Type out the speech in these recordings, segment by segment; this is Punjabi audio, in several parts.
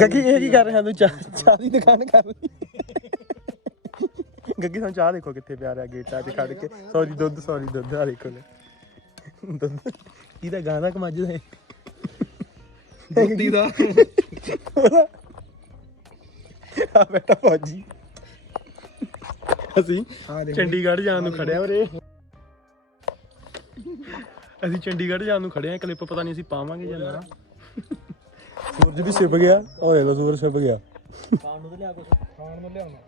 ਗੱਗੀ ਇਹ ਕੀ ਕਰ ਰਿਹਾ ਤੂੰ? ਚਾਹ ਚਾਹ ਦੀ ਦੁਕਾਨ ਕਰ ਲਈ ਗੱਗੀ ਸਾਨੂੰ ਚਾਹ ਦੇਖੋ ਕਿੱਥੇ ਪਿਆ ਰਿਹਾ ਗੇਟਾਂ 'ਚ ਖੜ ਕੇ। ਸੌਰੀ ਦੁੱਧ ਸੌਰੀ ਦੁੱਧ ਆ ਦੇਖੋ ਲੈ। ਦੁੱਧ। ਇਹਦਾ ਗਾਣਾ ਕਮੱਜ ਦਾ ਗੁੱਡੀ ਦਾ। ਆ ਬੇਟਾ ਫੌਜੀ। ਅਸੀਂ ਹਾਂ ਚੰਡੀਗੜ੍ਹ ਜਾਣ ਨੂੰ ਖੜਿਆ ਵੀਰੇ ਅਸੀਂ ਚੰਡੀਗੜ੍ਹ ਜਾਣ ਨੂੰ ਖੜੇ ਆ ਕਲਿੱਪ ਪਤਾ ਨਹੀਂ ਅਸੀਂ ਪਾਵਾਂਗੇ ਜਾਂ ਨਾ। ਸੂਰਜ ਵੀ ਛਿਪ ਗਿਆ ਓਏ ਲੋ ਸੂਰਜ ਛਿਪ ਗਿਆ। ਖਾਣ ਨੂੰ ਲਿਆਉਣਾ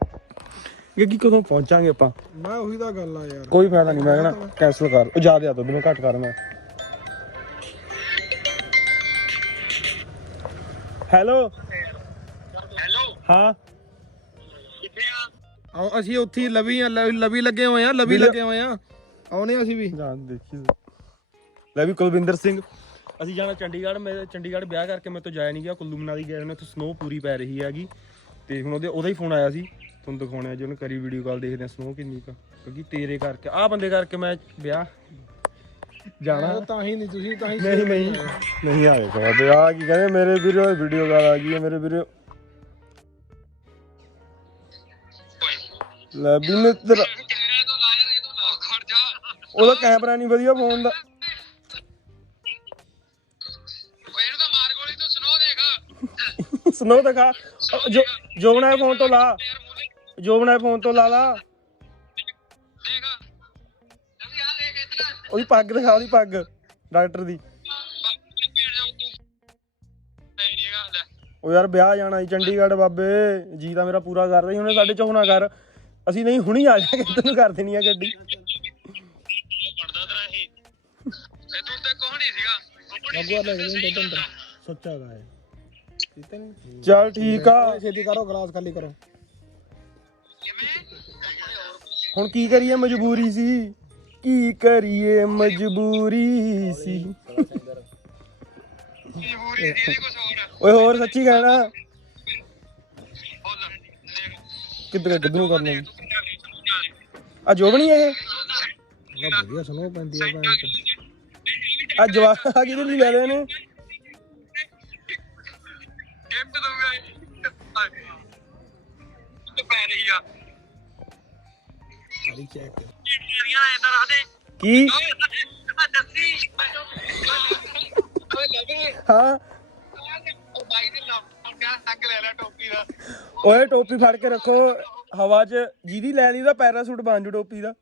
ਗੱਗੀ ਕਦੋਂ ਪਹੁੰਚਾਂਗੇ ਆਪਾਂ? ਮੈਂ ਉਹੀ ਤਾਂ ਗੱਲ ਆ ਯਾਰ। ਕੋਈ ਫਾਇਦਾ ਨਹੀਂ ਮੈਂ ਕਹਣਾ ਕੈਨਸਲ ਕਰ। ਉਹ ਜ਼ਿਆਦਾ ਆ ਦੁੱਧ ਨੂੰ ਘੱਟ ਕਰ ਮੈਂ। ਹੈਲੋ ਹੈਲੋ ਹਾਂ? ਕਿੱਥੇ ਆ? ਆਓ ਅਸੀਂ ਉੱਥੇ ਹੀ ਲਵੀ ਆ ਲਵੀ ਲਵੀ ਲੱਗੇ ਹੋਏ ਆ ਲਵੀ ਲੱਗੇ ਹੋਏ ਆ। ਆਉਣੇ ਅਸੀਂ ਵੀ। ਜਾਨ ਦੇਖੀ ਲੈ ਵੀ ਕੁਲਵਿੰਦਰ ਸਿੰਘ। ਅਸੀਂ ਜਾਣਾ ਚੰਡੀਗੜ੍ਹ ਮੈਂ ਚੰਡੀਗੜ੍ਹ ਵਿਆਹ ਕਰਕੇ ਮੈਂ ਤੋਂ ਜਾਇਆ ਨਹੀਂ ਗਿਆ ਕੁੱਲੂ ਮਨਾਲੀ ਗਏ ਨੇ ਉੱਥੇ ਸਨੋ ਪੂਰੀ ਪੈ ਰਹੀ ਹੈਗੀ। ਤੇ ਹੁਣ ਉਹਦੇ ਉਹਦਾ ਹੀ ਫੋਨ ਆਇਆ ਸੀ ਤੁਹਾਨੂੰ ਦਿਖਾਉਣਾ ਜੀ ਉਹਨੇ ਕਰੀ ਵੀਡੀਓ ਕਾਲ ਦੇਖਦੇ ਆ ਸਨੋ ਕਿੰਨੀ ਕੁ ਕਿਉਂਕਿ ਤੇਰੇ ਕਰਕੇ ਆਹ ਬੰਦੇ ਕਰਕੇ ਮੈਂ ਵਿਆਹ ਜਾਣਾ। ਤਾਂ ਹੀ ਨਹੀਂ ਤੁਸੀਂ ਤਾਂ ਹੀ ਨਹੀਂ ਨਹੀਂ। ਨਹੀਂ ਆਏ ਕਹਿੰਦੇ ਆ ਕੀ ਕਹਿੰਦੇ ਮੇਰੇ ਵੀਰੋ ਵੀਡੀਓ ਕਾਲ ਆ ਗਈ ਹੈ ਮੇਰੇ ਵੀਰੋ। ਲੈ ਵੀ ਮਿੱਤਰ। ਤੇਰੇ ਤੋਂ ਲਾ ਯਾਰ ਇਹ ਤੋਂ ਲਾ। ਖੜ ਜਾ। ਉਹਦਾ ਕੈਮਰਾ ਨਹੀਂ ਵਧੀਆ ਫੋਨ ਦਾ। ਸੁਣੋ ਦੇਖ। ਅ, ਜੋ ਜੋ ਬਣਾਇਆ ਫੋਨ ਤੋਂ ਲਾ। ਯਾਰ ਮੂਲੇ ਜੋ ਬਣਾਇਆ ਫੋਨ ਤੋਂ ਲਾ ਲਾ। ਉਹਦੀ ਪੱਗ ਦਿਖਾ ਉਹਦੀ ਪੱਗ। ਡਾਕਟਰ ਦੀ। ਤੂੰ ਨਹੀਂ ਨਹੀਂ ਉਹ ਯਾਰ ਵਿਆਹ ਜਾਣਾ ਜੀ ਚੰਡੀਗੜ੍ਹ ਬਾਬੇ। ਜੀ ਤਾਂ ਮੇਰਾ ਪੂਰਾ ਕਰ ਰਹੀ ਹੁਣੇ ਸਾਡੇ ਚੋਣਾ ਕਰ। ਅਸੀਂ ਨਹੀਂ ਹੁਣੀ ਆ ਜਾ ਕੇ ਤੈਨੂੰ ਕਰ ਦੇਣੀ ਆ ਗੱਡੀ। ਪੜਦਾ ਤੇਰਾ ਇਹ ਇਹ ਤੂੰ ਤੇ ਕੋਹ ਨਹੀਂ ਸੀਗਾ? ਲੱਗਿਆ ਲੈ ਗਏ ਦੁੱਧ ਅੰਦਰ ਸੱਚਾ ਗਾ ਹੈ ਠੀਕ ਹੈ ਨਹੀਂ ਚੱਲ ਠੀਕ ਆ। ਛੇਤੀ ਕਰੋ ਗਲਾਸ ਖਾਲੀ ਕਰੋ। ਹੁਣ ਕੀ ਕਰੀਏ ਮਜਬੂਰੀ ਸੀ। ਕੀ ਕਰੀਏ ਮਜਬੂਰੀ ਸੀ। ਓਏ ਹੋਰ ਸੱਚੀ ਕਹਿਣਾ। ਕਿੱਧਰ ਨੂੰ ਕਰਨਾ ਆ ਜੋਬਣੀ ਇਹ? ਉਹ ਵਧੀਆ ਸੁਣੋ ਪੈਂਦੀ ਆ ਜਵਾਬ ਆ ਕਿਹਦੇ ਲਈ ਲੈ ਨੇ ਗਿਫਟ ਇਹ ਤੇ ਪੈ ਰਹੀ ਆ ਸਾਰੀ ਚੈੱਕ ਜਿਹੜੀਆਂ ਇਧਰ ਆ ਦੇ ਕੀ ਦੱਸੀ ਹਾਂ ਓਏ ਟੋਪੀ ਫੜ ਕੇ ਰੱਖੋ ਹਵਾ 'ਚ ਜਿਹਦੀ ਲੈ ਲਈ ਦਾ ਪੈਰਾਸੂਟ ਬਣ ਜੂ ਟੋਪੀ ਦਾ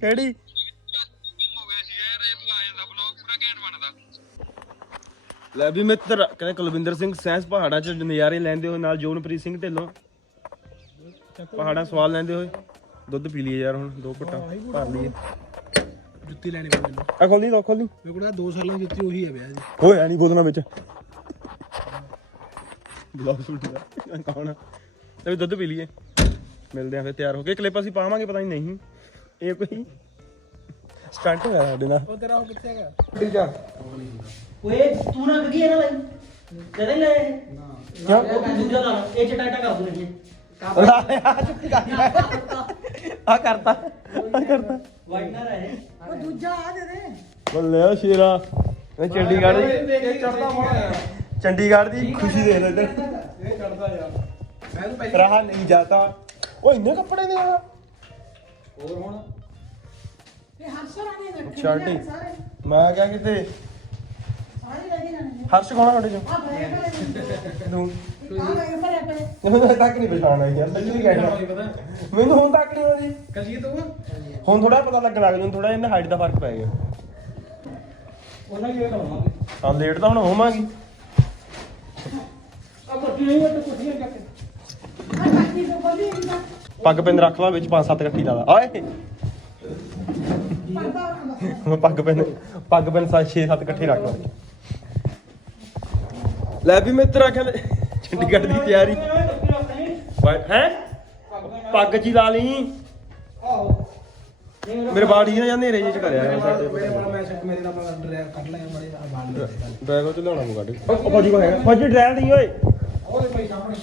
ਕਿਹੜੀ ਇਹ ਬੁਲਾ ਜਾਂਦਾ ਬਲੌਗ ਪੂਰਾ ਘੈਂਟ ਬਣਦਾ। ਲੈ ਵੀ ਮਿੱਤਰ ਕਹਿੰਦੇ ਕੁਲਵਿੰਦਰ ਸਿੰਘ ਸੈਂਸ ਪਹਾੜਾਂ 'ਚ ਨਜ਼ਾਰੇ ਲੈਂਦੇ ਹੋਏ ਨਾਲ ਜੋਨਪ੍ਰੀਤ ਸਿੰਘ ਢਿੱਲੋਂ। ਪਹਾੜਾਂ ਸਵਾਲ ਲੈਂਦੇ ਹੋਏ। ਦੁੱਧ ਪੀ ਲਈਏ ਯਾਰ ਹੁਣ ਦੋ ਘੁੱਟਾਂ ਭਰ ਲਈਏ। ਜੁੱਤੀ ਲੈਣੀ ਮੈਨੂੰ। ਆ ਖੋਲੀ ਦੋ ਖੋਲੀ ਮੇਰੇ ਕੋਲ 2 ਸਾਲਾਂ ਦੀ ਜੁੱਤੀ ਉਹੀ ਹੈ ਵਿਆਹ ਦੀ। ਹੋਇਆ ਨਹੀਂ ਬੋਲਣਾ ਵਿੱਚ। ਬਲੌਗ ਸੁਣ ਲਿਆ ਕੌਣ ਵੀ ਦੁੱਧ ਪੀ ਲਈਏ। ਮਿਲਦੇ ਆ ਫਿਰ ਤਿਆਰ ਹੋ ਕੇ। ਕਲਿੱਪ ਅਸੀਂ ਪਾਵਾਂਗੇ ਪਤਾ ਨਹੀਂ ਨਹੀਂ। ਇਹ ਕੋਈ ਸਟੰਟ ਹੋਇਆ ਸਾਡੇ ਨਾਲ। ਉਹ ਤੇਰਾ ਉਹ ਕਿੱਥੇ ਹੈਗਾ? ਠੀਕ ਆ। ਓਏ ਤੂੰ ਨਾ ਗਈ ਨਾ ਬਾਈ? ਕਦੇ ਲੈ ਕਿਉਂ? ਦੂਜਾ ਲਾ ਇਹ ਚਟਾਟਾ ਕਰ ਦੂੰ ਇਹ ਆ ਕਰਤਾ। ਆ ਕਰਤਾ ਵਾਈਟਨਰ ਹੈ ਬੱਲੇ ਆ ਸ਼ੇਰਾ। ਇਹ ਚੰਡੀਗੜ੍ਹ ਦੀ ਇਹ ਚੜਦਾ ਮੋੜਾ ਚੰਡੀਗੜ੍ਹ ਦੀ ਖੁਸ਼ੀ ਦੇ ਲੈ ਇੱਧਰ। ਇਹ ਚੜਦਾ ਯਾਰ। ਮੈਂ ਤਾਂ ਪਹਿਲਾਂ ਰਹਾ ਨਹੀਂ ਜਾਤਾ। ਉਹ ਇੰਨੇ ਕੱਪੜੇ ਨੇ ਆ। ਹੋਰ ਹੁਣ? ਆਂਟੀ ਮੈਂ ਕਿਹਾ ਕਿਤੇ ਹਰਸ਼ ਕੋਣਾ ਤੁਹਾਡੇ ਚੋਂ? ਤੂੰ। ਮੈਨੂੰ ਤਾਂ ਤੱਕ ਨਹੀਂ ਪਛਾਣ ਆਈ ਯਾਰ ਮੈਨੂੰ ਵੀ ਕਹਿਣਾ? ਮੈਨੂੰ ਹੁਣ ਤੱਕ ਨਹੀਂ ਆਉਂਦੀ ਕਲਜੀ ਤੂੰ? ਹੁਣ ਥੋੜਾ ਪਤਾ ਲੱਗਣ ਲੱਗ ਜੂ ਥੋੜਾ ਇਹਨਾਂ ਹਾਈਟ ਦਾ ਫ਼ਰਕ ਪੈ ਗਿਆ। ਉਹਨਾਂ ਹੀ ਵੇਟ ਆਵਾਂਗੇ ਹਾਂ ਲੇਟ ਤਾਂ ਹੁਣ ਹੋਵਾਂਗੀ। ਆ ਕੋਠੀ ਨਹੀਂ ਉਹ ਕੋਠੀਆਂ ਚੱਕ ਪੱਗ ਪਿੰਨ ਰੱਖ ਲਾ ਵਿੱਚ ਪੰਜ ਸੱਤ ਇਕੱਠੀ ਲਾ ਲਾ। ਆਏ ਮੈਂ ਪੱਗ ਪਿੰਨ ਪੱਗ ਪਿੰਨ ਸੱਤ ਛੇ ਸੱਤ ਇਕੱਠੇ ਰੱਖ ਲਾ ਲੈ ਵੀ ਮਿੱਤਰ ਆਖਿਆ ਚੰਡੀਗੜ੍ਹ ਦੀ ਤਿਆਰੀ। ਹੈ? ਪੱਗ ਹੀ ਲਾ ਲਈ। ਆਹੋ ਮੇਰੇ ਬਾੜੀ ਨਾ ਜਾਂ ਹਨੇਰੇ ਜਿਹੇ ਚ ਕਰਿਆ ਸਾਡੇ ਮੇਰੇ ਨਾਲ ਮੈਂ ਸਿੱਖ ਮੇਰੇ ਨਾਲ ਮੈਂ ਡਰਾਈਵ ਕੱਢ ਲਿਆ ਬਾਲ ਦੇ ਦੇ ਡਰਾਈਵਰ ਚ ਲਿਆਉਣਾ ਗੱਡੀ ਉਹ ਫੌਜੀ ਕੋ ਹੈਗਾ। ਫੌਜੀ ਡਰਾਈਵਰ ਨਹੀਂ ਓਏ। ਉਹਦੇ ਭਾਈ ਸਾਹਮਣੇ।